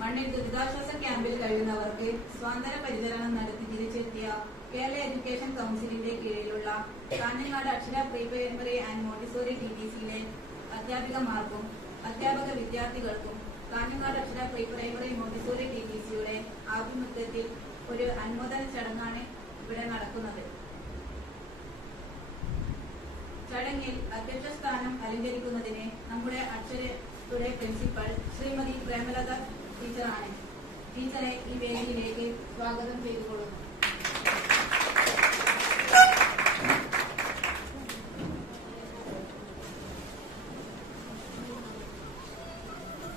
മണ്ണിൽ ദുരിതാശ്വാസ ക്യാമ്പിൽ കഴിയുന്നവർക്ക് സ്വാതന്ത്ര്യ പരിചരണം നടത്തി തിരിച്ചെത്തിയ കേരള എഡ്യൂക്കേഷൻ കൗൺസിലിന്റെ കീഴിലുള്ള കാഞ്ഞങ്ങാട് അക്ഷര പ്രീ പ്രൈമറി ആൻഡ് മോണ്ടിസോറി TTCയിലെ അധ്യാപികമാർക്കും അധ്യാപക വിദ്യാർത്ഥികൾക്കും കാഞ്ഞങ്ങാട് അക്ഷര പ്രീ പ്രൈമറി മോണ്ടിസോറി TTCയുടെ ആഭിമുഖ്യത്തിൽ ഒരു അനുമോദന ചടങ്ങാണ് ഇവിടെ നടക്കുന്നത്. ചടങ്ങിൽ അധ്യക്ഷ സ്ഥാനം അലങ്കരിക്കുന്നതിന് നമ്മുടെ അക്ഷരയുടെ പ്രിൻസിപ്പൽ ശ്രീമതി പ്രേമലത ടീച്ചറാണ്. ടീച്ചറെ ഈ വേദിയിലേക്ക് സ്വാഗതം ചെയ്തുകൊള്ളുന്നു.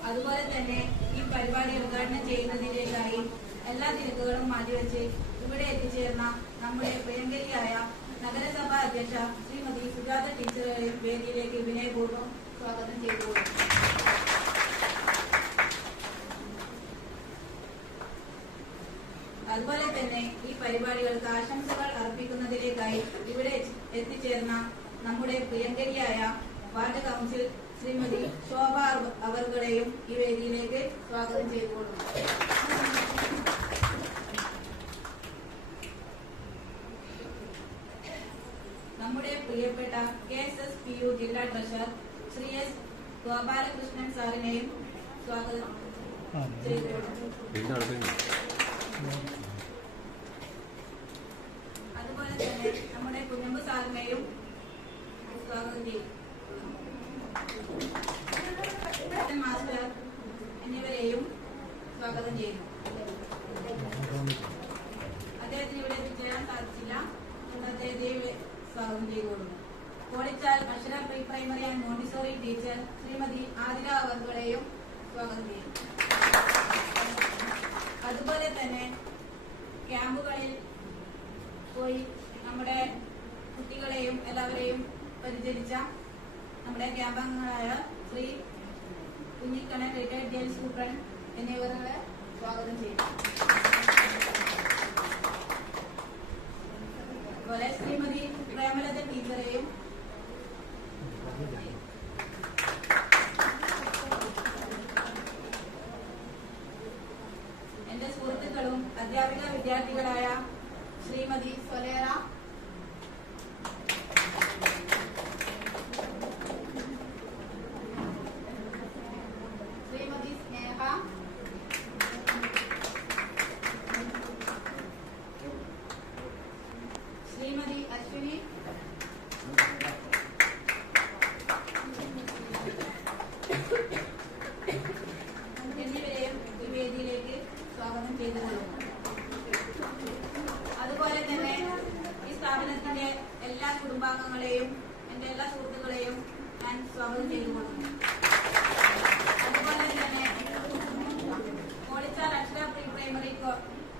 അതുപോലെ തന്നെ ഈ പരിപാടി ഉദ്ഘാടനം ചെയ്യുന്നതിലേക്കായി എല്ലാ തിരക്കുകളും മാറ്റിവെച്ച് ഇവിടെ എത്തിച്ചേർന്ന നമ്മുടെ പ്രിയങ്കരിയായ നഗരസഭാ അധ്യക്ഷ ശ്രീമതി സുജാത ടീച്ചറെ വേദിയിലേക്ക് വിനയപൂർവ്വം സ്വാഗതം ചെയ്തുകൊള്ളുന്നു. അതുപോലെ തന്നെ ഈ പരിപാടികൾക്ക് ആശംസകൾ അർപ്പിക്കുന്നതിലേക്കായി ഇവിടെ എത്തിച്ചേർന്ന നമ്മുടെ പ്രിയങ്കരിയായ വാർഡ് കൗൺസിൽ ശ്രീമതി ശോഭ അവർകളെയും ഈ വേദിയിലേക്ക് സ്വാഗതം ചെയ്തുകൊള്ളുന്നു. നമ്മുടെ പ്രിയപ്പെട്ട KSSPU ജില്ലാ ട്രഷറർ ശ്രീ S. ഗോപാലകൃഷ്ണൻ സാറിനെയും സ്വാഗതം ചെയ്തുകൊള്ളുന്നു. അതുപോലെ തന്നെ നമ്മുടെ കുഞ്ഞമ്പ് സാറിനെയും സ്വാഗതം ചെയ്യും. മാസ്റ്റർ എന്നിവരെയും സ്വാഗതം ചെയ്യുന്നു. അദ്ദേഹത്തിന് ഇവിടെ എത്തിച്ചേരാൻ സാധിച്ചില്ല. അദ്ദേഹത്തെ സ്വാഗതം ചെയ്തുകൊള്ളുന്നു. കോളിച്ചാൽ Akshara pre primary and Montessori teacher Shrimati Athira അവർകളെയും സ്വാഗതം ചെയ്യുന്നു. അതുപോലെ തന്നെ ക്യാമ്പുകളിൽ പോയി നമ്മുടെ കുട്ടികളെയും എല്ലാവരെയും പരിചരിച്ച നമ്മുടെ ക്യാമ്പംഗങ്ങളായ Shri Kunhikannan retired jail superintendent എന്നിവരെ സ്വാഗതം ചെയ്യുന്നു. അതുപോലെ ശ്രീമതി പ്രേമലത ടീച്ചറെയും എന്റെ സുഹൃത്തുക്കളും അധ്യാപിക വിദ്യാർത്ഥികളായ ശ്രീമതി സൊലേറ, ശ്രീമതി സ്നേഹ, ശ്രീമതി അശ്വിനി, എന്നിവരെയും ഈ വേദിയിലേക്ക് സ്വാഗതം ചെയ്തുകൊള്ളുന്നു. അതുപോലെ തന്നെ ഈ സ്ഥാപനത്തിന്റെ എല്ലാ കുടുംബാംഗങ്ങളെയും എന്റെ എല്ലാ സുഹൃത്തുക്കളെയും ഞാൻ സ്വാഗതം ചെയ്തുകൊള്ളുന്നു. അതുപോലെ തന്നെ Kolichal Akshara pre primary,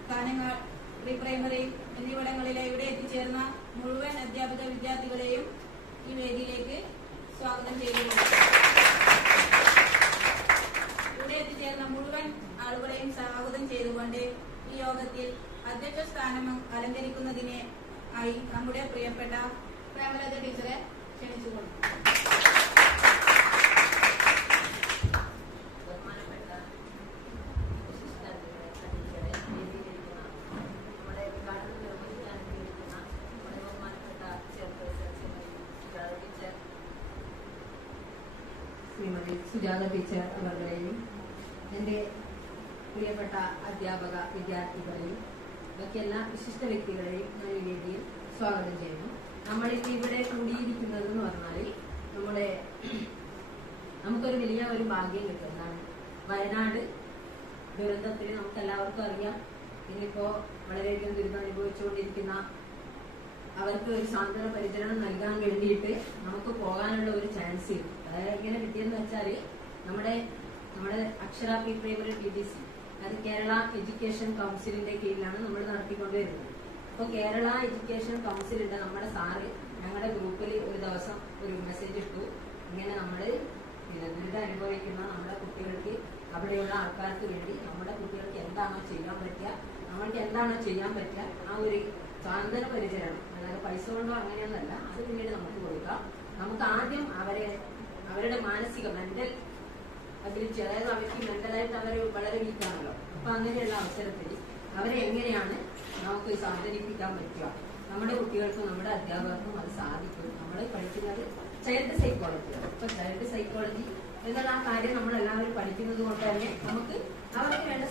Kanhangad pre primary എന്നിവിടങ്ങളിലെ ഇവിടെ എത്തിച്ചേർന്ന മുഴുവൻ അധ്യാപക വിദ്യാർത്ഥികളെയും ഈ വേദിയിലേക്ക് സ്വാഗതം ചെയ്തുകൊള്ളുന്നു. ഇവിടെ എത്തിച്ചേർന്ന മുഴുവൻ ആളുകളെയും സ്വാഗതം ചെയ്തുകൊണ്ട് ഈ യോഗത്തിൽ അധ്യക്ഷ സ്ഥാനം അലങ്കരിക്കുന്നതിന് ആയി നമ്മുടെ പ്രിയപ്പെട്ട പ്രേമലത ടീച്ചറെ ക്ഷണിച്ചുകൊള്ളുന്നു. ശ്രീമതി സുജാത ടീച്ചർ അവരുടെയും എൻ്റെ പ്രിയപ്പെട്ട അധ്യാപക വിദ്യാർത്ഥികളെയും ബാക്കിയെല്ലാ വിശിഷ്ട വ്യക്തികളെയും ഞാൻ ഈ വേദിയിൽ സ്വാഗതം ചെയ്യുന്നു. നമ്മളിപ്പോൾ ഇവിടെ കൂടിയിരിക്കുന്നത് എന്ന് പറഞ്ഞാൽ നമുക്കൊരു വലിയ ഒരു ഭാഗ്യം കിട്ടുന്നതാണ്. വയനാട് ദുരന്തത്തിൽ നമുക്ക് എല്ലാവർക്കും അറിയാം. ഇനിയിപ്പോ വളരെയധികം ദുരിതം അനുഭവിച്ചുകൊണ്ടിരിക്കുന്ന അവർക്ക് ഒരു സാന്ത്വന പരിചരണം നൽകാൻ വേണ്ടിയിട്ട് നമുക്ക് പോകാനുള്ള ഒരു ചാൻസ് എങ്ങനെ കിട്ടിയെന്ന് വെച്ചാൽ നമ്മുടെ അക്ഷര പ്രീ പ്രൈമറി TTC അത് കേരള എഡ്യൂക്കേഷൻ കൗൺസിലിന്റെ കീഴിലാണ് നമ്മൾ നടത്തിക്കൊണ്ടുവരുന്നത്. അപ്പോൾ കേരള എഡ്യൂക്കേഷൻ കൗൺസിലിന്റെ നമ്മുടെ സാറ് ഞങ്ങളുടെ ഗ്രൂപ്പിൽ ഒരു ദിവസം ഒരു മെസ്സേജ് ഇട്ടു. ഇങ്ങനെ നമ്മൾ ദുരിതം അനുഭവിക്കുന്ന നമ്മുടെ കുട്ടികൾക്ക്, അവിടെയുള്ള ആൾക്കാർക്ക് വേണ്ടി നമ്മുടെ കുട്ടികൾക്ക് എന്താണോ ചെയ്യാൻ പറ്റുക, നമ്മൾക്ക് എന്താണോ ചെയ്യാൻ പറ്റുക ആ ഒരു സാന്ത്വന പരിചരണം, അതായത് പൈസ കൊണ്ടോ അങ്ങനെയൊന്നല്ല, അത് പിന്നീട് നമുക്ക് കൊടുക്കാം. നമുക്ക് ആദ്യം അവരുടെ മാനസിക മെന്റൽ അബിലിറ്റി, അതായത് അവർക്ക് മെന്റലായിട്ട് അവർ വളരെ വീക്കാണല്ലോ. അപ്പൊ അങ്ങനെയുള്ള അവസരത്തിൽ അവരെ എങ്ങനെയാണ് നമുക്ക് സാധരിപ്പിക്കാൻ പറ്റുക? നമ്മുടെ കുട്ടികൾക്കും നമ്മുടെ അധ്യാപകർക്കും അത് സാധിക്കും. നമ്മൾ പഠിക്കുന്നത് ചൈൽഡ് സൈക്കോളജിയാണ്. അപ്പൊ ചൈൽഡ് സൈക്കോളജി എന്നുള്ള ആ കാര്യം നമ്മൾ എല്ലാവരും പഠിക്കുന്നത് കൊണ്ട് തന്നെ നമുക്ക് അവർക്ക് വേണ്ട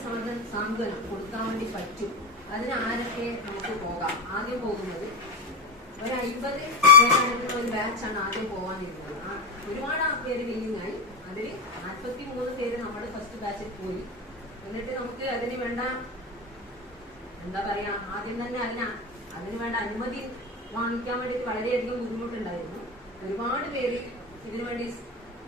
സാന്ത്വനം കൊടുക്കാൻ വേണ്ടി പറ്റും. അതിന് ആരൊക്കെ നമുക്ക് പോകാം? ആദ്യം പോകുന്നത് ഒരു 50 പേരടങ്ങുന്ന ഒരു ബാച്ചാണ് ആദ്യം പോകാനിരുന്നത്. ഒരുപാട് പേര് വില്ലിങ്ങായി. അതിൽ 43 പേര് നമ്മുടെ ഫസ്റ്റ് ബാച്ചിൽ പോയി. എന്നിട്ട് നമുക്ക് അതിന് വേണ്ട എന്താ പറയാ, ആദ്യം തന്നെ അതിന് വേണ്ട അനുമതി വാങ്ങിക്കാൻ വേണ്ടിയിട്ട് വളരെയധികം ബുദ്ധിമുട്ടുണ്ടായിരുന്നു. ഒരുപാട് പേര് ഇതിനു വേണ്ടി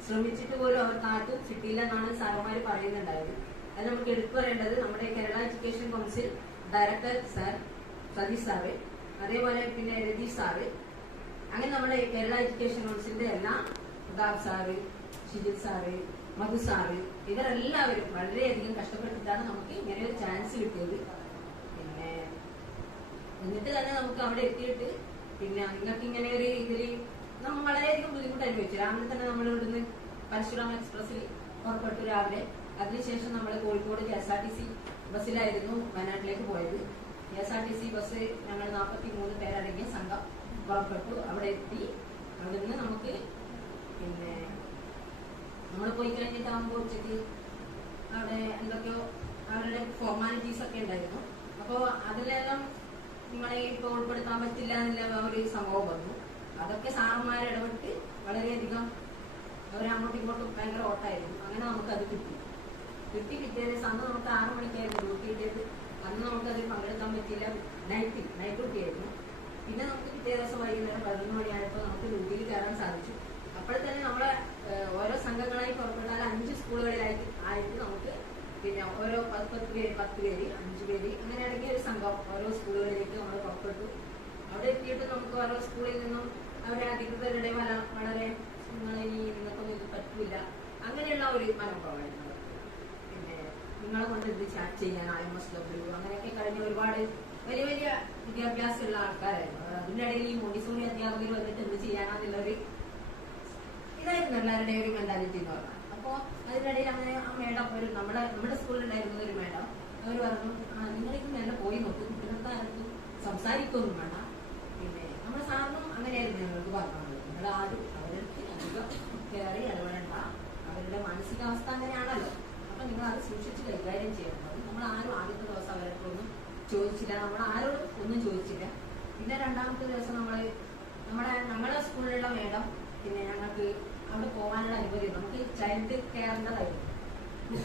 ശ്രമിച്ചിട്ട് പോലും അവർക്ക് ആർക്കും കിട്ടിയില്ല എന്നാണ് സാറന്മാർ പറയുന്നുണ്ടായത്. അത് നമുക്ക് എടുത്തു പറയേണ്ടത് നമ്മുടെ Kerala education council director sir Satheesh sir, അതേപോലെ പിന്നെ രതീഷ് സാറ്, അങ്ങനെ നമ്മുടെ കേരള എഡ്യൂക്കേഷൻ കൗൺസിലിന്റെ എല്ലാ ഉദാബ് സാറ്, ഷിജിത് സാറ്, മധു സാറ്, ഇവരെല്ലാവരും വളരെയധികം കഷ്ടപ്പെട്ടിട്ടാണ് നമുക്ക് ഇങ്ങനെ ഒരു ചാൻസ് കിട്ടിയത്. പിന്നെ എന്നിട്ട് തന്നെ നമുക്ക് അവിടെ എത്തിയിട്ട് പിന്നെ നിങ്ങൾക്ക് ഇങ്ങനെ ഒരു ഇതില് നമ്മൾ വളരെയധികം ബുദ്ധിമുട്ട് അനുഭവിച്ചു. രാവിലെ തന്നെ നമ്മൾ ഇവിടുന്ന് പരശുരാം എക്സ്പ്രസിൽ പുറപ്പെട്ടു രാവിലെ. അതിനുശേഷം നമ്മൾ കോഴിക്കോട് KSRTC ബസ്സിലായിരുന്നു വയനാട്ടിലേക്ക് പോയത്. KSRTC ബസ് ഞങ്ങൾ 43 പേരടങ്ങിയ സംഘം പുറപ്പെട്ടു. അവിടെ എത്തി. അവിടുന്ന് നമുക്ക് പിന്നെ നമ്മൾ പോയി കഴിഞ്ഞിട്ടാകുമ്പോൾ ഉച്ചയ്ക്ക് അവിടെ എന്തൊക്കെയോ അവരുടെ ഫോർമാലിറ്റീസ് ഒക്കെ ഉണ്ടായിരുന്നു. അപ്പോൾ അതിലെല്ലാം നിങ്ങളെ ഇപ്പോൾ ഉൾപ്പെടുത്താൻ പറ്റില്ല എന്നുള്ള ഒരു സംഭവം വന്നു. അതൊക്കെ സാറന്മാരെ ഇടപെട്ട് വളരെയധികം അവർ അങ്ങോട്ടും ഇങ്ങോട്ടും ഭയങ്കര ഓട്ടായിരുന്നു. അങ്ങനെ നമുക്കത് കിട്ടി. പിറ്റേ ദിവസം അന്ന് നമുക്ക് 6 മണിക്കായിരുന്നു ഡ്യൂട്ടി കിട്ടിയത്. അന്ന് നമുക്കതിൽ പങ്കെടുക്കാൻ പറ്റിയില്ല. നൈറ്റ് ഡ്യൂട്ടി ആയിരുന്നു. പിന്നെ നമുക്ക് പിറ്റേ ദിവസം വൈകുന്നേരം 11 മണിയായപ്പോൾ നമുക്ക് ഡ്യൂട്ടിയിൽ കയറാൻ സാധിച്ചു. അപ്പോൾ തന്നെ നമ്മളെ ഓരോ സംഘങ്ങളായി പുറപ്പെട്ടാൽ 5 സ്കൂളുകളിലായിട്ട് നമുക്ക് പിന്നെ ഓരോ 10 പേര് 5 പേര് അങ്ങനെ അടങ്ങിയ ഒരു സംഘം ഓരോ സ്കൂളുകളിലേക്ക് നമ്മൾ പുറപ്പെട്ടു. അവിടെ എത്തിയിട്ട് നമുക്ക് ഓരോ സ്കൂളിൽ നിന്നും അവരെ അധികൃതരുടെ വളരെ നിങ്ങൾക്കൊന്നും ഇത് പറ്റില്ല അങ്ങനെയുള്ള ഒരു മനോഭാവമായിരുന്നു. പിന്നെ നിങ്ങളെ കൊണ്ട് ഇത് ചാറ്റ് ചെയ്യാൻ IMSW അങ്ങനെയൊക്കെ കഴിഞ്ഞ ഒരുപാട് വലിയ വലിയ വിദ്യാഭ്യാസമുള്ള ആൾക്കാരായിരുന്നു. അതിൻ്റെ ഇടയിൽ ഈ മോണ്ടിസോറി അധ്യാപകർ വന്നിട്ട് എന്ത് ചെയ്യാനാന്നുള്ളൊരു ഇതായിരുന്നു എല്ലാവരുടെയും ഒരു മെന്റാലിറ്റി എന്ന് പറഞ്ഞാൽ. അപ്പോൾ അതിനിടയിൽ അങ്ങനെ ആ മേഡം ഒരു നമ്മുടെ സ്കൂളിലുണ്ടായിരുന്ന ഒരു മേഡം അവർ പറഞ്ഞു, നിങ്ങളിത് മേലെ പോയി നോക്ക്, കുട്ടികൾക്ക് ആർക്കും സംസാരിക്കൊന്നും വേണ്ട. പിന്നെ നമ്മുടെ സാറിനും അങ്ങനെയായിരുന്നു ഞങ്ങൾക്ക് പറഞ്ഞത്, നിങ്ങൾ ആരും അവർക്ക് അധികം കയറി ഇടപെടേണ്ട, അവരുടെ മാനസികാവസ്ഥ അങ്ങനെയാണല്ലോ, അപ്പൊ നിങ്ങൾ അത് സൂക്ഷിച്ച് കൈകാര്യം ചെയ്യണം. നമ്മൾ ആരും ആദ്യത്തെ ദിവസം അവരൊക്കെ ഒന്നും ചോദിച്ചില്ല, നമ്മൾ ആരോടും ഒന്നും ചോദിച്ചില്ല. പിന്നെ രണ്ടാമത്തെ ദിവസം നമ്മളെ സ്കൂളിലുള്ള മേഡം പിന്നെ ഞങ്ങൾക്ക് അവിടെ പോകാനുള്ള അനുമതി, നമുക്ക് ചൈൽഡ് കെയറിൻ്റെതായിരുന്നു.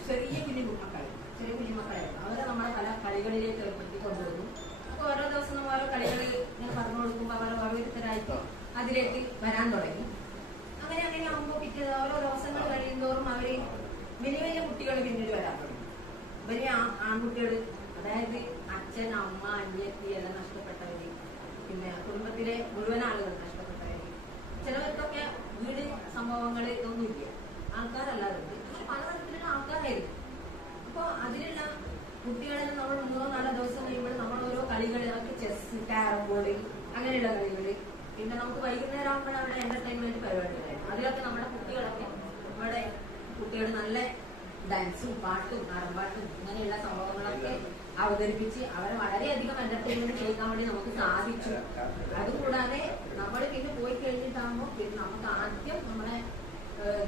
ചെറിയ കുഞ്ഞുമക്കളായിരുന്നു. അവരെ നമ്മളെ പല കളികളിലേക്ക് ഏർപ്പെടുത്തി കൊണ്ടുവന്നു. അപ്പോൾ ഓരോ ദിവസം നമ്മൾ ഓരോ കളികൾ ഇങ്ങനെ പറഞ്ഞു കൊടുക്കുമ്പോൾ അവർ ഓരോരുത്തരായിട്ട് അതിലേക്ക് വരാൻ തുടങ്ങി. അങ്ങനെ ആകുമ്പോൾ പിറ്റേ ഓരോ ദിവസങ്ങൾ കഴിയുന്തോറും അവർ വലിയ വലിയ കുട്ടികൾ പിന്നീട് വരാൻ തുടങ്ങി. വലിയ ആൺകുട്ടികൾ, അതായത് അച്ഛൻ, അമ്മ, അനിയത്തി എല്ലാം നഷ്ടപ്പെട്ടവര്, പിന്നെ കുടുംബത്തിലെ മുഴുവൻ ആളുകൾ നഷ്ടപ്പെട്ടവര്, ചിലവർക്കൊക്കെ വീട് സംഭവങ്ങൾ ഇതൊന്നുമില്ല, ആൾക്കാരല്ലാതെ പലതരത്തിലുള്ള ആൾക്കാരായിരുന്നു. അപ്പോൾ അതിലുള്ള കുട്ടികളിൽ നമ്മൾ 3-4 ദിവസം കഴിയുമ്പോൾ നമ്മൾ ഓരോ കളികൾ, അതൊക്കെ ചെസ്, ക്യാരം ബോർഡ് അങ്ങനെയുള്ള കളികൾ, പിന്നെ നമുക്ക് വൈകുന്നേരം ആകുമ്പോൾ അവിടെ എന്റർടൈൻമെന്റ് പരിപാടികളായിരുന്നു. അതിലൊക്കെ നമ്മുടെ കുട്ടികൾ നല്ല ഡാൻസും പാട്ടും നാടൻപാട്ടും ഇങ്ങനെയുള്ള സംഭവങ്ങളൊക്കെ അവതരിപ്പിച്ച് അവരെ വളരെയധികം എന്റർടൈൻമെന്റ് ചെയ്യിക്കാൻ വേണ്ടി നമുക്ക് സാധിച്ചു. അതുകൂടാതെ നമ്മൾ പിന്നെ പോയി കഴിഞ്ഞിട്ടാകുമ്പോൾ പിന്നെ നമുക്ക് ആദ്യം നമ്മളെ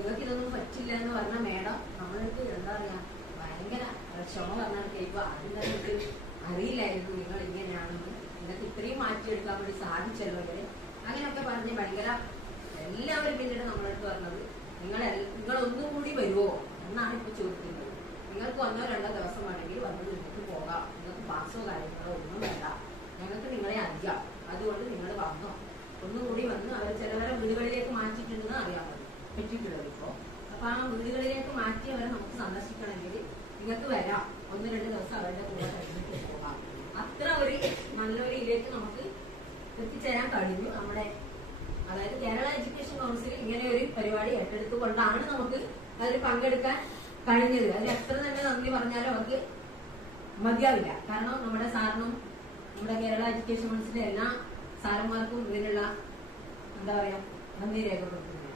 ഇവർക്ക് ഇതൊന്നും പറ്റില്ല എന്ന് പറഞ്ഞ മേഡം നമ്മൾക്ക് എന്താ പറയാ ഭയങ്കര ക്ഷമ പറഞ്ഞാൽ കേൾക്കുക. ആദ്യം തന്നെ എനിക്ക് അറിയില്ലായിരുന്നു നിങ്ങൾ ഇങ്ങനെയാണെന്ന്, നിങ്ങൾക്ക് ഇത്രയും മാറ്റിയെടുക്കാൻ വേണ്ടി സാധിച്ചല്ലോ ഇവര് അങ്ങനെയൊക്കെ പറഞ്ഞ് ഭയങ്കര എല്ലാവരും പിന്നീട് നമ്മളടുത്ത് പറഞ്ഞത്, നിങ്ങളൊന്നും കൂടി വരുമോ എന്നാണ് ഇപ്പൊ ചോദിക്കുന്നത്. നിങ്ങൾക്ക് 1-2 ദിവസം വേണമെങ്കിൽ വന്ന് നിങ്ങൾക്ക് പോകാം, നിങ്ങൾക്ക് പാസോ കാര്യങ്ങളോ ഒന്നും വേണ്ട, ഞങ്ങൾക്ക് നിങ്ങളെ അറിയാം, അതുകൊണ്ട് നിങ്ങൾ വന്നോ, ഒന്നുകൂടി വന്ന് അവർ ചിലവരെ വീടുകളിലേക്ക് മാറ്റിയിട്ടുണ്ടെന്ന് അറിയാൻ പറ്റിയിട്ടുള്ളത് ഇപ്പോ. അപ്പൊ ആ വീടുകളിലേക്ക് മാറ്റിയവരെ നമുക്ക് സന്ദർശിക്കണമെങ്കിൽ നിങ്ങൾക്ക് വരാം, 1-2 ദിവസം അവരുടെ കൂടെ കഴിഞ്ഞിട്ട് പോകാം. അത്ര ഒരു നല്ലൊരു ഇതിലേക്ക് നമുക്ക് എത്തിച്ചേരാൻ കഴിഞ്ഞു. നമ്മുടെ അതായത് കേരള എഡ്യൂക്കേഷൻ കൗൺസിൽ ഇങ്ങനെ ഒരു പരിപാടി ഏറ്റെടുത്തുകൊണ്ടാണ് നമുക്ക് അതിൽ പങ്കെടുക്കാൻ കഴിഞ്ഞത്. അതിന് എത്ര തന്നെ നന്ദി പറഞ്ഞാലും അവർക്ക് മതിയാവില്ല. കാരണം നമ്മുടെ സാറിനും നമ്മുടെ കേരള എഡ്യൂക്കേഷൻ കൗൺസിലിന്റെ എല്ലാ സാറന്മാർക്കും ഇതിനുള്ള നന്ദി രേഖപ്പെടുത്തുന്നു.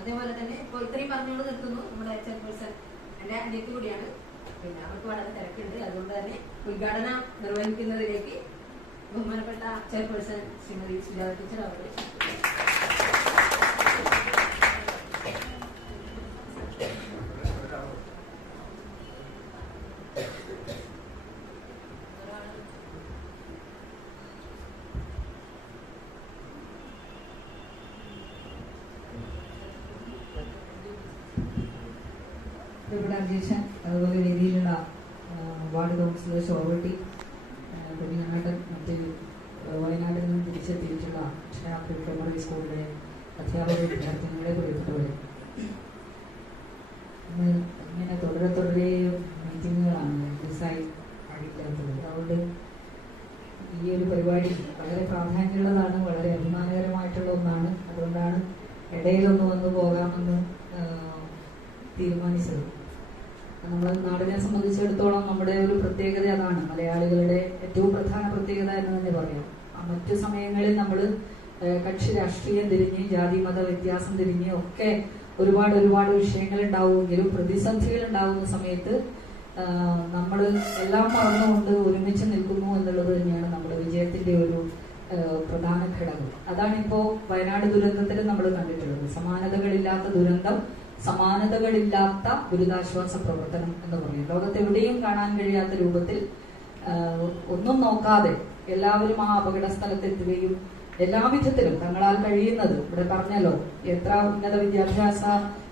അതേപോലെ തന്നെ ഇപ്പോൾ ഇത്രയും പറഞ്ഞുകൊണ്ട് നിർത്തുന്നു. നമ്മുടെ ചെയർപേഴ്സൺ എന്റെ അനിയത്തി കൂടിയാണ്. പിന്നെ അവർക്ക് വളരെ തിരക്കുണ്ട്. അതുകൊണ്ട് തന്നെ ഉദ്ഘാടനം നിർവഹിക്കുന്നതിലേക്ക് ബഹുമാനപ്പെട്ട ചെയർപേഴ്സൺ ശ്രീമതി സുജാത ടീച്ചർ അവരുടെ ഇവിടെ അധ്യക്ഷൻ, അതുപോലെ വേദിയിലുള്ള വാർഡ് കൗൺസിലർ ശോഭട്ടി, കുഞ്ഞനാട്ടൻ, മറ്റ് വയനാട്ടിൽ നിന്നും തിരിച്ചെത്തിയിട്ടുള്ള അക്ഷര പ്രൈമറി സ്കൂളിലെ അധ്യാപക വിദ്യാർത്ഥികളെ പ്രിയപ്പെട്ടവരെ, ഇങ്ങനെ തുടരെ മീറ്റിങ്ങുകളാണ് ഡിസൈൻ ആയില്ലാത്തത്. അതുകൊണ്ട് ഈ ഒരു പരിപാടി വളരെ പ്രാധാന്യമുള്ളതാണ്, വളരെ അഭിമാനകരമായിട്ടുള്ള ഒന്നാണ്. അതുകൊണ്ടാണ് ഇടയിലൊന്ന് വന്നു പോകാമെന്ന് തീരുമാനിച്ചത്. നമ്മുടെ നാടിനെ സംബന്ധിച്ചിടത്തോളം നമ്മുടെ ഒരു പ്രത്യേകത അതാണ്, മലയാളികളുടെ ഏറ്റവും പ്രധാന പ്രത്യേകത എന്ന് തന്നെ പറയാം. മറ്റു സമയങ്ങളിൽ നമ്മൾ കക്ഷി രാഷ്ട്രീയം തിരിഞ്ഞ്, ജാതി മത വ്യത്യാസം തിരിഞ്ഞ് ഒക്കെ ഒരുപാട് വിഷയങ്ങൾ ഉണ്ടാവുമെങ്കിലും പ്രതിസന്ധികൾ ഉണ്ടാവുന്ന സമയത്ത് നമ്മൾ എല്ലാം മറന്നുകൊണ്ട് ഒരുമിച്ച് നിൽക്കുന്നു എന്നുള്ളത് തന്നെയാണ് നമ്മുടെ വിജയത്തിന്റെ ഒരു പ്രധാന ഘടകം. അതാണിപ്പോ വയനാട് ദുരന്തത്തിൽ നമ്മൾ കണ്ടിട്ടുള്ളത്. സമാനതകളില്ലാത്ത ദുരന്തം, സമാനതകളില്ലാത്ത ദുരിതാശ്വാസ പ്രവർത്തനം എന്ന് പറയും. ലോകത്തെവിടെയും കാണാൻ കഴിയാത്ത രൂപത്തിൽ ഒന്നും നോക്കാതെ എല്ലാവരും ആ അപകട സ്ഥലത്തെത്തുകയും എല്ലാവിധത്തിലും തങ്ങളാൽ കഴിയുന്നത്, ഇവിടെ പറഞ്ഞല്ലോ, എത്ര ഉന്നത വിദ്യാഭ്യാസ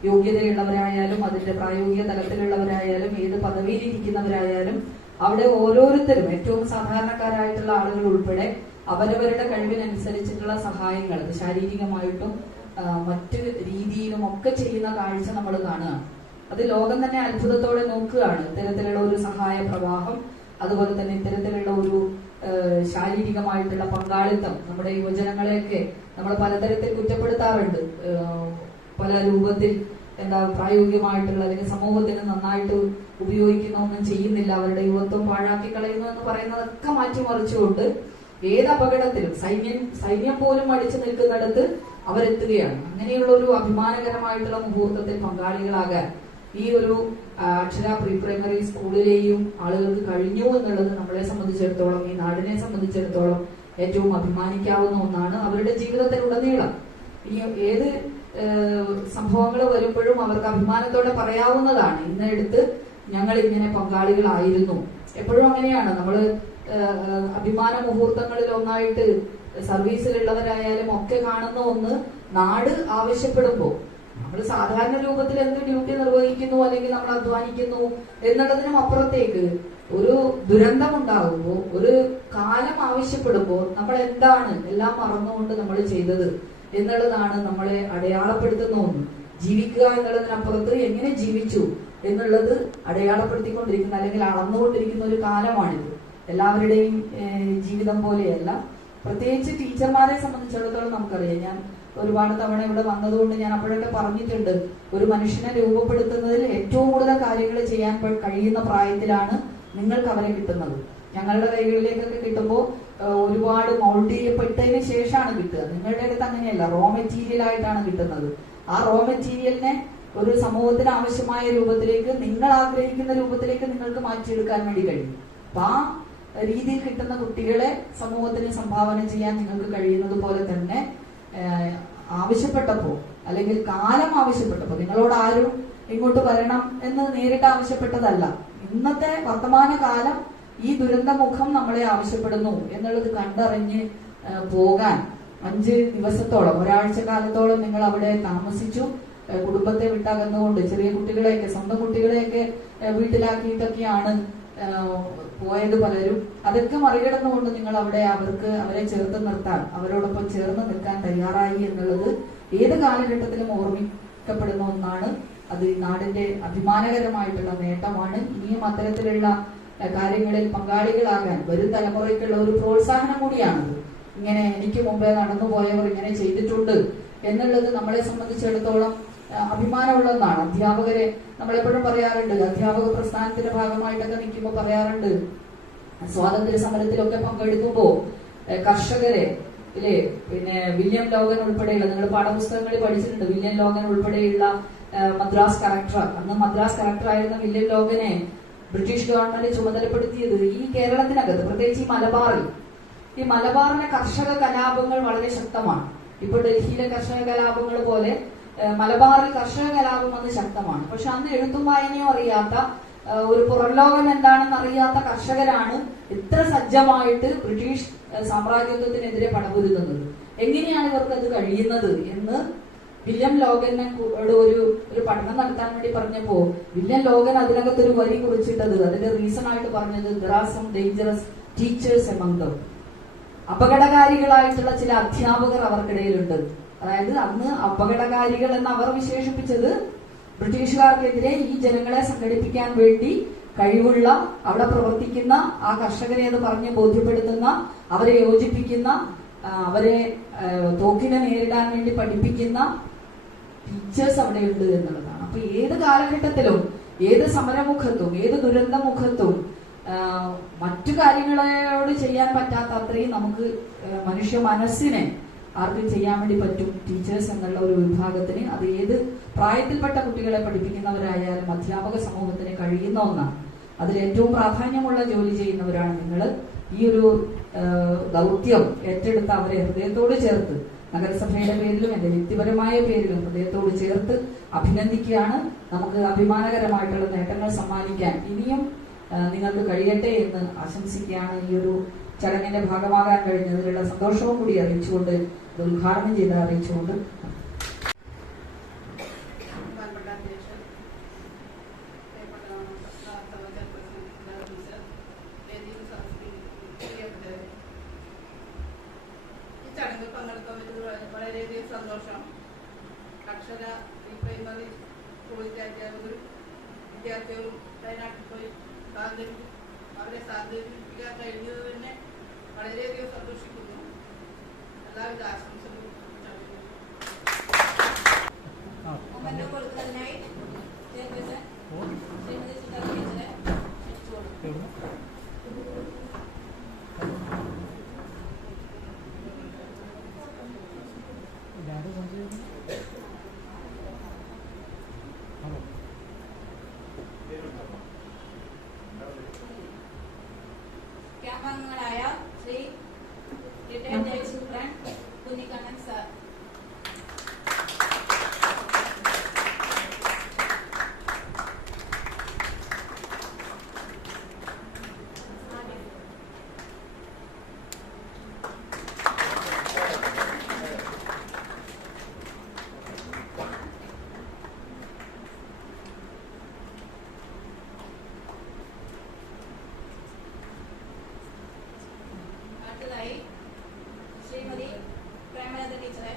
യോഗ്യതയുള്ളവരായാലും അതിന്റെ പ്രായോഗിക തലത്തിലുള്ളവരായാലും ഏത് പദവിയിലിരിക്കുന്നവരായാലും അവിടെ ഓരോരുത്തരും ഏറ്റവും സാധാരണക്കാരായിട്ടുള്ള ആളുകൾ ഉൾപ്പെടെ അവരവരുടെ കഴിവിനനുസരിച്ചിട്ടുള്ള സഹായങ്ങൾ അത് ശാരീരികമായിട്ടും മറ്റു രീതിയിലും ഒക്കെ ചെയ്യുന്ന കാഴ്ച നമ്മൾ കാണുകയാണ്. അത് ലോകം തന്നെ അത്ഭുതത്തോടെ നോക്കുകയാണ്. ഇത്തരത്തിലുള്ള ഒരു സഹായ പ്രവാഹം, അതുപോലെ തന്നെ ഇത്തരത്തിലുള്ള ഒരു ശാരീരികമായിട്ടുള്ള പങ്കാളിത്തം നമ്മുടെ യുവജനങ്ങളെയൊക്കെ നമ്മൾ പലതരത്തിൽ കുറ്റപ്പെടുത്താറുണ്ട്. പല രൂപത്തിൽ പ്രായോഗികമായിട്ടുള്ള അല്ലെങ്കിൽ സമൂഹത്തിന് നന്നായിട്ട് ഉപയോഗിക്കുന്ന ഒന്നും ചെയ്യുന്നില്ല, അവരുടെ യുവത്വം പാഴാക്കി കളയുന്നു എന്ന് പറയുന്നതൊക്കെ മാറ്റിമറിച്ചുകൊണ്ട് ഏത് അപകടത്തിലും സൈന്യം പോലും അടിച്ചു നിൽക്കുന്നിടത്ത് അവരെത്തുകയാണ്. അങ്ങനെയുള്ള ഒരു അഭിമാനകരമായിട്ടുള്ള മുഹൂർത്തത്തിൽ പങ്കാളികളാകാൻ ഈ ഒരു അക്ഷര പ്രീ പ്രൈമറി സ്കൂളിലെയും ആളുകൾക്ക് കഴിഞ്ഞു എന്നുള്ളത് നമ്മളെ സംബന്ധിച്ചിടത്തോളം, ഈ നാടിനെ സംബന്ധിച്ചിടത്തോളം ഏറ്റവും അഭിമാനിക്കാവുന്ന ഒന്നാണ്. അവരുടെ ജീവിതത്തിലുടനീളം ഈ ഏത് സംഭവങ്ങൾ വരുമ്പോഴും അവർക്ക് അഭിമാനത്തോടെ പറയാവുന്നതാണ്, ഇന്നെടുത്ത് ഞങ്ങൾ ഇങ്ങനെ പങ്കാളികളായിരുന്നു. എപ്പോഴും അങ്ങനെയാണ്. നമ്മള് അഭിമാന മുഹൂർത്തങ്ങളിൽ ഒന്നായിട്ട് സർവീസിലുള്ളവരായാലും ഒക്കെ കാണുന്ന ഒന്ന്, നാട് ആവശ്യപ്പെടുമ്പോൾ നമ്മൾ സാധാരണ രൂപത്തിൽ എന്ത് ഡ്യൂട്ടി നിർവഹിക്കുന്നു അല്ലെങ്കിൽ നമ്മൾ അധ്വാനിക്കുന്നു എന്നുള്ളതിനും അപ്പുറത്തേക്ക് ഒരു ദുരന്തം ഉണ്ടാകുമ്പോൾ, ഒരു കാലം ആവശ്യപ്പെടുമ്പോൾ നമ്മൾ എന്താണ് എല്ലാം മറന്നുകൊണ്ട് നമ്മൾ ചെയ്തത് എന്നുള്ളതാണ് നമ്മളെ അടയാളപ്പെടുത്തുന്ന ഒന്ന്. ജീവിക്കുക എന്നുള്ളതിനപ്പുറത്ത് എങ്ങനെ ജീവിച്ചു എന്നുള്ളത് അടയാളപ്പെടുത്തിക്കൊണ്ടിരിക്കുന്ന അല്ലെങ്കിൽ അളന്നുകൊണ്ടിരിക്കുന്ന ഒരു കാലമാണിത്. എല്ലാവരുടെയും ജീവിതം പോലെയല്ല. പ്രത്യേകിച്ച് ടീച്ചർമാരെ സംബന്ധിച്ചിടത്തോളം നമുക്കറിയാം, ഞാൻ ഒരുപാട് തവണ ഇവിടെ വന്നതുകൊണ്ട് ഞാൻ അപ്പോഴൊക്കെ പറഞ്ഞിട്ടുണ്ട്, ഒരു മനുഷ്യനെ രൂപപ്പെടുത്തുന്നതിൽ ഏറ്റവും കൂടുതൽ കാര്യങ്ങൾ ചെയ്യാൻ കഴിയുന്ന പ്രായത്തിലാണ് നിങ്ങൾക്ക് അവരെ കിട്ടുന്നത്. ഞങ്ങളുടെ കൈകളിലേക്കൊക്കെ കിട്ടുമ്പോൾ ഒരുപാട് മൗൾഡ് ചെയ്യപ്പെട്ടതിന് ശേഷമാണ് കിട്ടുക. നിങ്ങളുടെ അടുത്ത് അങ്ങനെയല്ല, റോ മെറ്റീരിയൽ ആയിട്ടാണ് കിട്ടുന്നത്. ആ റോ മെറ്റീരിയലിനെ ഒരു സമൂഹത്തിന് ആവശ്യമായ രൂപത്തിലേക്ക്, നിങ്ങൾ ആഗ്രഹിക്കുന്ന രൂപത്തിലേക്ക് നിങ്ങൾക്ക് മാറ്റിയെടുക്കാൻ വേണ്ടി കഴിയും. അപ്പൊ ആ രീതിയിൽ കിട്ടുന്ന കുട്ടികളെ സമൂഹത്തിന് സംഭാവന ചെയ്യാൻ നിങ്ങൾക്ക് കഴിയുന്നത് പോലെ തന്നെ ആവശ്യപ്പെട്ടപ്പോ അല്ലെങ്കിൽ കാലം ആവശ്യപ്പെട്ടപ്പോ, നിങ്ങളോട് ആരും ഇങ്ങോട്ട് വരണം എന്ന് നേരിട്ട് ആവശ്യപ്പെട്ടതല്ല, ഇന്നത്തെ വർത്തമാന കാലം ഈ ദുരന്തമുഖം നമ്മളെ ആവശ്യപ്പെടുന്നു എന്നുള്ളത് കണ്ടറിഞ്ഞ് പോകാൻ 5 ദിവസത്തോളം, ഒരാഴ്ച കാലത്തോളം നിങ്ങൾ അവിടെ താമസിച്ചു. കുടുംബത്തെ വിട്ടകന്നുകൊണ്ട് ചെറിയ കുട്ടികളെയൊക്കെ, സ്വന്തം കുട്ടികളെയൊക്കെ വീട്ടിലാക്കിയിട്ടൊക്കെയാണ് പോയത് പലരും. അതൊക്കെ മറികടന്നുകൊണ്ട് നിങ്ങൾ അവിടെ അവരെ ചേർത്ത് നിർത്താൻ, അവരോടൊപ്പം ചേർന്ന് നിൽക്കാൻ തയ്യാറായി എന്നുള്ളത് ഏത് കാലഘട്ടത്തിലും ഓർമ്മിക്കപ്പെടുന്ന ഒന്നാണ്. അത് നാടിന്റെ അഭിമാനകരമായിട്ടുള്ള നേട്ടമാണ്. ഇനിയും അത്തരത്തിലുള്ള കാര്യങ്ങളിൽ പങ്കാളികളാകാൻ വരും തലമുറയ്ക്കുള്ള ഒരു പ്രോത്സാഹനം കൂടിയാണത്. ഇങ്ങനെ എനിക്ക് മുമ്പേ നടന്നുപോയവർ ഇങ്ങനെ ചെയ്തിട്ടുണ്ട് എന്നുള്ളത് നമ്മളെ സംബന്ധിച്ചിടത്തോളം അഭിമാനമുള്ള ഒന്നാണ്. അധ്യാപകരെ നമ്മളെപ്പോഴും പറയാറുണ്ട്, അധ്യാപക പ്രസ്ഥാനത്തിന്റെ ഭാഗമായിട്ടൊക്കെ നിൽക്കുമ്പോൾ പറയാറുണ്ട്, സ്വാതന്ത്ര്യ സമരത്തിലൊക്കെ പങ്കെടുക്കുമ്പോ കർഷകരെ ഇല്ലേ, പിന്നെ വില്യം ലോഗൻ ഉൾപ്പെടെയുള്ള, നിങ്ങൾ പാഠപുസ്തകങ്ങളിൽ പഠിച്ചിട്ടുണ്ട്, വില്യം ലോഗൻ ഉൾപ്പെടെയുള്ള മദ്രാസ് കളക്ടർ, അന്ന് മദ്രാസ് കളക്ടറായിരുന്ന വില്യം ലോഗനെ ബ്രിട്ടീഷ് ഗവൺമെന്റ് ചുമതലപ്പെടുത്തിയത് ഈ കേരളത്തിനകത്ത്, പ്രത്യേകിച്ച് ഈ മലബാറിലെ കർഷക കലാപങ്ങൾ വളരെ ശക്തമാണ്. ഇപ്പൊ ഡൽഹിയിലെ കർഷക കലാപങ്ങൾ പോലെ മലബാറിൽ കർഷക കലാപം അന്ന് ശക്തമാണ്. പക്ഷെ അന്ന് എഴുത്തും വായനയും അറിയാത്ത, ഒരു പുറംലോകം എന്താണെന്ന് അറിയാത്ത കർഷകരാണ് ഇത്ര സജ്ജമായിട്ട് ബ്രിട്ടീഷ് സാമ്രാജ്യത്വത്തിനെതിരെ പടപൊരുതുന്നത്. എങ്ങനെയാണ് ഇവർക്ക് അത് കഴിയുന്നത് എന്ന് വില്യം ലോഗനോട് ഒരു പഠനം നടത്താൻ വേണ്ടി പറഞ്ഞപ്പോ വില്യം ലോഗൻ അതിനകത്ത് ഒരു വരി കുറിച്ചിട്ടത്, അതിന്റെ റീസൺ ആയിട്ട് പറഞ്ഞത്, there are some dangerous teachers among them. അപകടകാരികളായിട്ടുള്ള ചില അധ്യാപകർ അവർക്കിടയിലുണ്ട്. അതായത് അന്ന് അപകടകാരികൾ എന്ന് അവർ വിശേഷിപ്പിച്ചത് ബ്രിട്ടീഷുകാർക്കെതിരെ ഈ ജനങ്ങളെ സംഘടിപ്പിക്കാൻ വേണ്ടി കഴിവുള്ള, അവിടെ പ്രവർത്തിക്കുന്ന ആ കർഷകരെ അത് പറഞ്ഞ് ബോധ്യപ്പെടുത്തുന്ന, അവരെ യോജിപ്പിക്കുന്ന, അവരെ തോക്കിനെ നേരിടാൻ വേണ്ടി പഠിപ്പിക്കുന്ന ടീച്ചേഴ്സ് അവിടെയുണ്ട് എന്നുള്ളതാണ്. അപ്പൊ ഏത് കാലഘട്ടത്തിലും, ഏത് സമരമുഖത്തും, ഏത് ദുരന്തമുഖത്തും മറ്റു കാര്യങ്ങളോട് ചെയ്യാൻ പറ്റാത്ത അത്രയും നമുക്ക് മനുഷ്യ മനസ്സിനെ ആർക്കും ചെയ്യാൻ വേണ്ടി പറ്റും ടീച്ചേഴ്സ് എന്നുള്ള ഒരു വിഭാഗത്തിന്. അത് ഏത് പ്രായത്തിൽപ്പെട്ട കുട്ടികളെ പഠിപ്പിക്കുന്നവരായാലും അധ്യാപക സമൂഹത്തിന് കഴിയുന്ന ഒന്നാണ്. അതിൽ ഏറ്റവും പ്രാധാന്യമുള്ള ജോലി ചെയ്യുന്നവരാണ് നിങ്ങൾ. ഈ ഒരു ദൗത്യം ഏറ്റെടുത്ത് അവരെ ഹൃദയത്തോട് ചേർത്ത്, നഗരസഭയുടെ പേരിലും എന്റെ വ്യക്തിപരമായ പേരിലും ഹൃദയത്തോട് ചേർത്ത് അഭിനന്ദിക്കുകയാണ്. നമുക്ക് അഭിമാനകരമായിട്ടുള്ള നേട്ടങ്ങൾ സമ്മാനിക്കാൻ ഇനിയും നിങ്ങൾക്ക് കഴിയട്ടെ എന്ന് ആശംസിക്കുകയാണ്. ഈ ഒരു ചടങ്ങിന്റെ ഭാഗമാകാൻ കഴിഞ്ഞതിലുള്ള സന്തോഷവും കൂടി അറിയിച്ചുകൊണ്ട്, ഇത് ഉദ്ഘാടനം ചെയ്ത് അറിയിച്ചുകൊണ്ട് വളരെയധികം സന്തോഷം. അക്ഷര പ്രൈമറി സ്കൂളിലെ അധ്യാപകരും വിദ്യാർത്ഥികളും വയനാട്ടിൽ പോയി അവരെ സാന്ത്വനിപ്പിക്കാൻ കഴിഞ്ഞത് തന്നെ വളരെയധികം സന്തോഷിക്കുന്നു. എല്ലാവിധ ആശംസകളും കൊടുക്കുന്നതിനായി ചെയർപേഴ്സൺ ശ്രീമതി സുധാ ടീച്ചറെ ക്ഷണിച്ചുകൊള്ളുന്നു. ക്യാമ്പംഗങ്ങളായ Shri retired jail superintendent Kunhikannan sir, അടുത്തതായി ശ്രീമതി പ്രേമലത ടീച്ചറെ